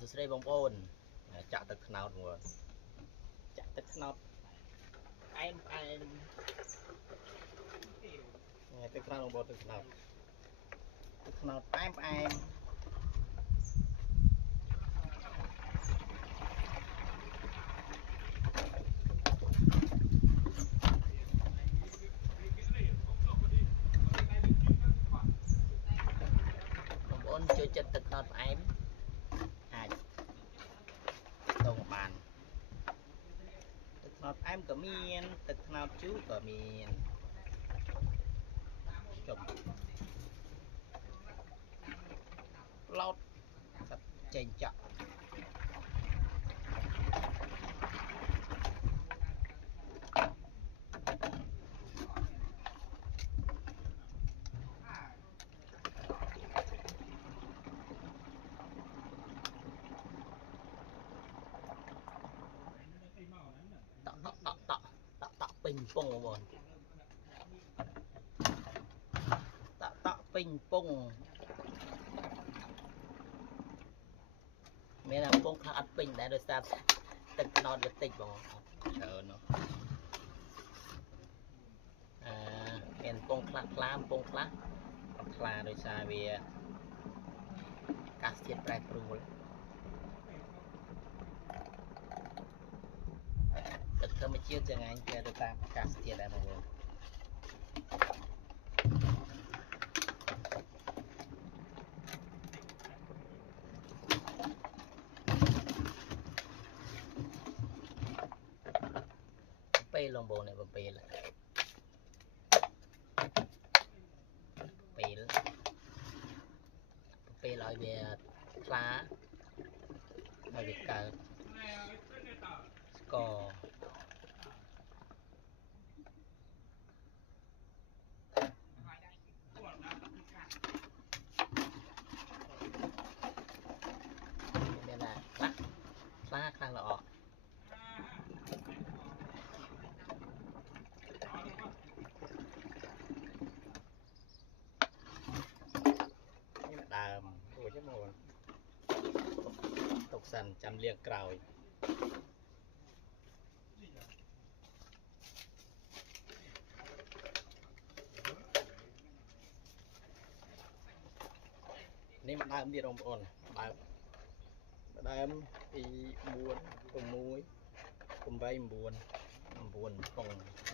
สุดท้ายบงโอนจับตึกขนาวหัวจับตึกขนาวไอ้ตึกขนาวลงบนตึกขนาวไอ้ជួយចិត្តទឹកខ្នោតផ្អែមអាចតងបានទឹកខ្នោតផ្អែមក៏មានទឹកខ្នោតជូរក៏មានចុំឡោតកាត់ចេញចាក់ពេញពងបងតាក់ពេញពងមានតែពងខ្លះអត់ពេញដែរដោយសារទឹកខ្នោតវាតិចបងច្រើននោះមានពងខ្លះពងខ្លះដោយសារវាកាសជាតិប្រែប្រួលទឹកធម្មជាតិយ៉ាងណាគេទៅតាមអាកាសធាតុដែរបងប្អូនពេលលងបងនេះពេលឲ្យវាខ្លាឲ្យវាកើតស្ករមានណាខ្លាខ្លាំងល្អដើមអូយមកទុកសិនចាំលាងក្រោយនេះមកដើមទៀតបងប្អូនដើមពី4 6 8 9 9ពង